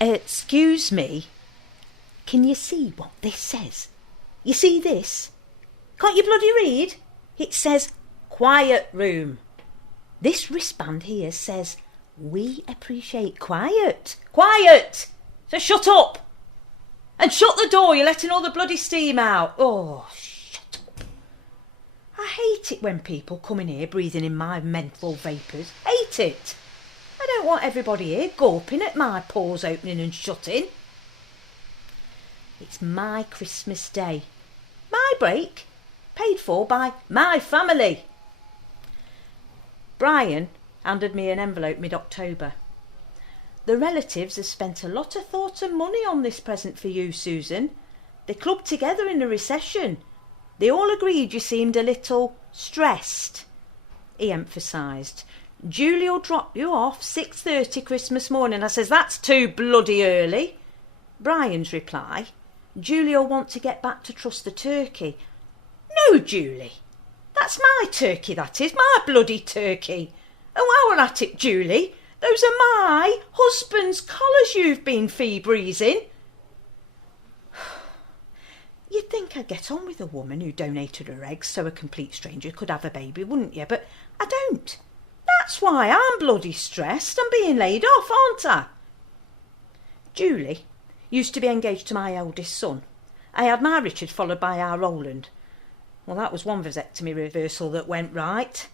Excuse me, can you see what this says? You see this? Can't you bloody read? It says quiet room. This wristband here says we appreciate quiet. Quiet! So shut up! And shut the door, you're letting all the bloody steam out. Oh, shut up. I hate it when people come in here breathing in my menthol vapours. Hate it. I don't want everybody here gawping at my pores opening and shutting. It's my Christmas Day. My break. Paid for by my family. Brian handed me an envelope mid-October. The relatives have spent a lot of thought and money on this present for you, Susan. They clubbed together in the recession. They all agreed you seemed a little stressed. He emphasised. Julie'll drop you off 6:30 Christmas morning. I says, that's too bloody early. Brian's reply, Julie'll want to get back to trust the turkey. No, Julie. That's my turkey, that is, my bloody turkey. And while we're at it, Julie, those are my husband's collars you've been fee-breezing. You'd think I'd get on with a woman who donated her eggs so a complete stranger could have a baby, wouldn't you? But I don't. That's why I'm bloody stressed. I'm being laid off, aren't I? Julie used to be engaged to my eldest son. I had my Richard followed by our Roland. Well, that was one vasectomy reversal that went right.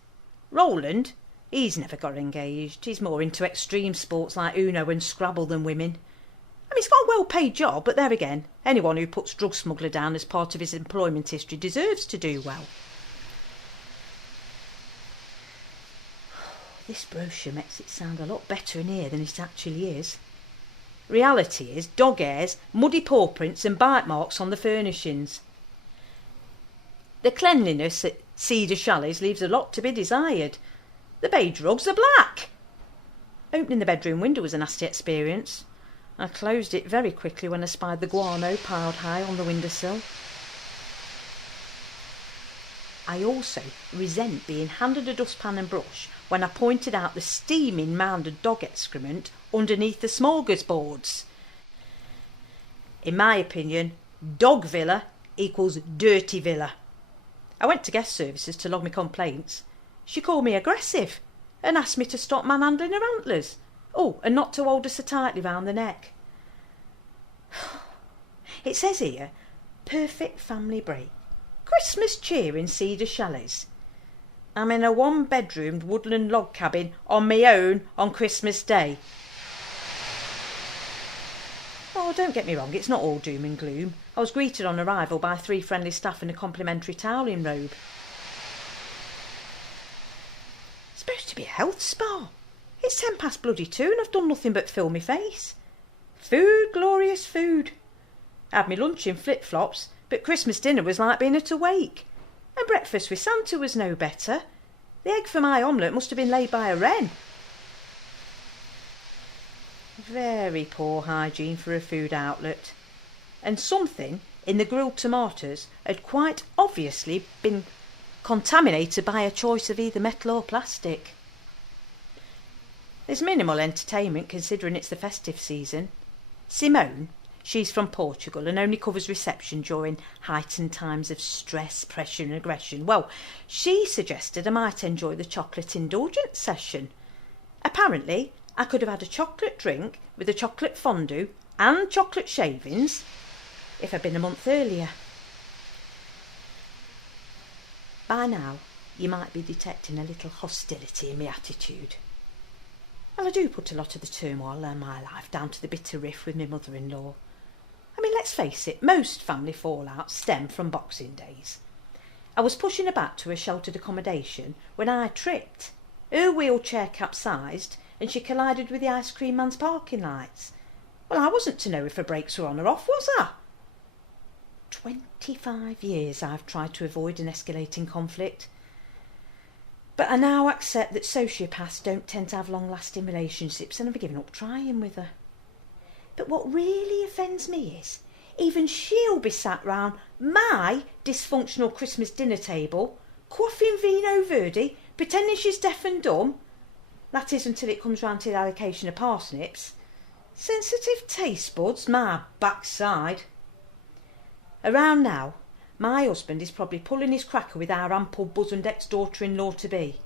Roland, he's never got engaged. He's more into extreme sports like Uno and Scrabble than women. I mean, he's got a well-paid job, but there again, anyone who puts drug smuggler down as part of his employment history deserves to do well. This brochure makes it sound a lot better in here than it actually is. Reality is dog hairs, muddy paw prints and bite marks on the furnishings. The cleanliness at Cedar Chalets leaves a lot to be desired. The beige rugs are black. Opening the bedroom window was a nasty experience. I closed it very quickly when I spied the guano piled high on the windowsill. I also resent being handed a dustpan and brush when I pointed out the steaming mound of dog excrement underneath the smorgasbords. In my opinion, dog villa equals dirty villa. I went to guest services to log my complaints. She called me aggressive and asked me to stop manhandling her antlers. Oh, and not to hold her so tightly round the neck. It says here, perfect family break. Christmas cheer in Cedar Chalets. I'm in a one-bedroomed woodland log cabin on my own on Christmas Day. Oh, don't get me wrong, it's not all doom and gloom. I was greeted on arrival by 3 friendly staff in a complimentary toweling robe. It's supposed to be a health spa. It's 10 past bloody 2 and I've done nothing but fill my face. Food, glorious food. I had my lunch in flip-flops, but Christmas dinner was like being at a wake. And breakfast with Santa was no better. The egg for my omelette must have been laid by a wren. Very poor hygiene for a food outlet. And something in the grilled tomatoes had quite obviously been contaminated by a choice of either metal or plastic. There's minimal entertainment considering it's the festive season. Simone, she's from Portugal and only covers reception during heightened times of stress, pressure and aggression. Well, she suggested I might enjoy the chocolate indulgence session. Apparently, I could have had a chocolate drink with a chocolate fondue and chocolate shavings if I'd been a month earlier. By now, you might be detecting a little hostility in my attitude. Well, I do put a lot of the turmoil in my life down to the bitter rift with my mother-in-law. I mean, let's face it, most family fallouts stem from Boxing Days. I was pushing her back to a sheltered accommodation when I tripped. Her wheelchair capsized and she collided with the ice cream man's parking lights. Well, I wasn't to know if her brakes were on or off, was I? 25 years I've tried to avoid an escalating conflict. But I now accept that sociopaths don't tend to have long-lasting relationships and I've given up trying with her. But what really offends me is even she'll be sat round my dysfunctional Christmas dinner table, quaffing vino verde, pretending she's deaf and dumb. That is until it comes round to the allocation of parsnips. Sensitive taste buds, my backside. Around now, my husband is probably pulling his cracker with our ample bosomed ex-daughter-in-law-to-be,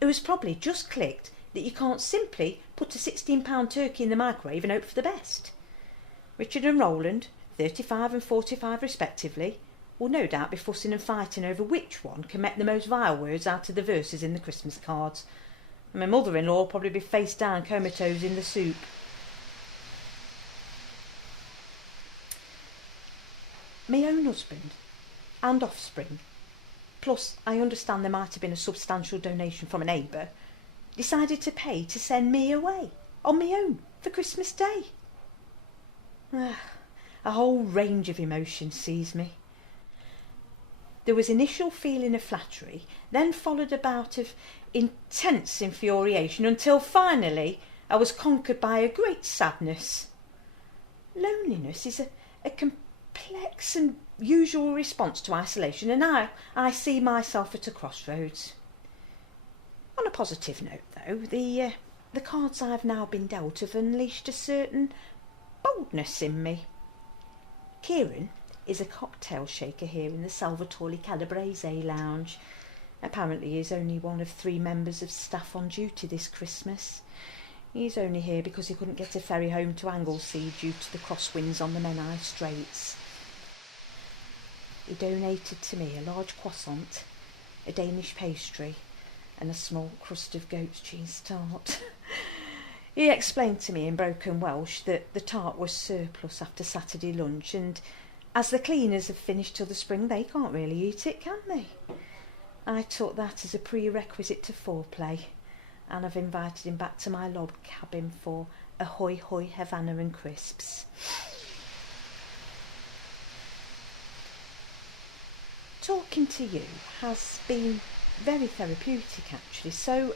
who has probably just clicked that you can't simply put a £16 turkey in the microwave and hope for the best. Richard and Roland, 35 and 45 respectively, will no doubt be fussing and fighting over which one can make the most vile words out of the verses in the Christmas cards. And my mother-in-law will probably be face down comatose in the soup. My own husband and offspring, plus I understand there might have been a substantial donation from a neighbour, decided to pay to send me away on my own for Christmas Day. A whole range of emotions seized me. There was initial feeling of flattery, then followed a bout of intense infuriation until finally I was conquered by a great sadness. Loneliness is a complex and usual response to isolation, and now I see myself at a crossroads. On a positive note, though, the cards I've now been dealt have unleashed a certain boldness in me. Kieran is a cocktail shaker here in the Salvatore Calabrese lounge. Apparently he's only one of 3 members of staff on duty this Christmas. He's only here because he couldn't get a ferry home to Anglesey due to the crosswinds on the Menai Straits. He donated to me a large croissant, a Danish pastry and a small crust of goat's cheese tart. He explained to me in broken Welsh that the tart was surplus after Saturday lunch, and as the cleaners have finished till the spring, they can't really eat it, can they? I took that as a prerequisite to foreplay, and I've invited him back to my log cabin for ahoy hoy Havana and crisps. Talking to you has been very therapeutic, actually, so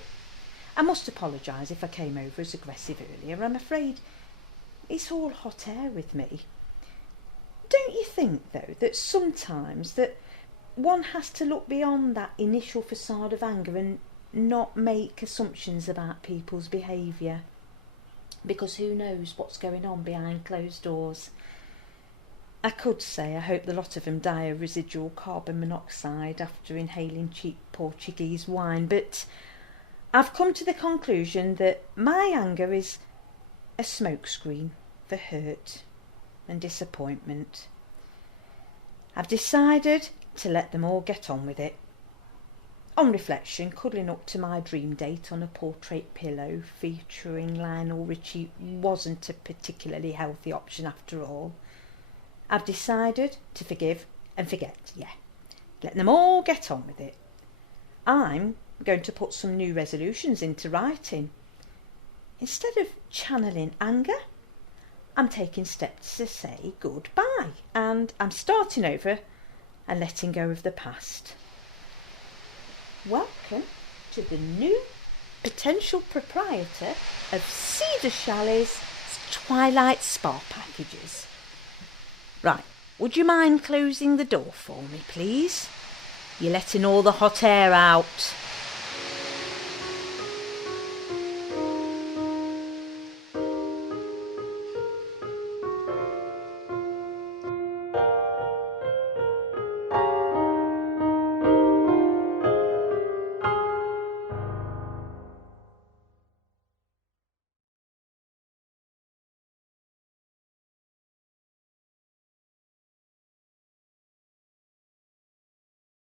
I must apologise if I came over as aggressive earlier. I'm afraid it's all hot air with me. Don't you think, though, that sometimes that one has to look beyond that initial facade of anger and not make assumptions about people's behaviour? Because who knows what's going on behind closed doors? I could say I hope the lot of them die of residual carbon monoxide after inhaling cheap Portuguese wine, but I've come to the conclusion that my anger is a smokescreen for hurt and disappointment. I've decided to let them all get on with it. On reflection, cuddling up to my dream date on a portrait pillow featuring Lionel Richie wasn't a particularly healthy option after all. I've decided to forgive and forget, Let them all get on with it. I'm going to put some new resolutions into writing. Instead of channeling anger, I'm taking steps to say goodbye, and I'm starting over and letting go of the past. Welcome to the new potential proprietor of Cedar Chalet's Twilight Spa packages. Right, would you mind closing the door for me, please? You're letting all the hot air out.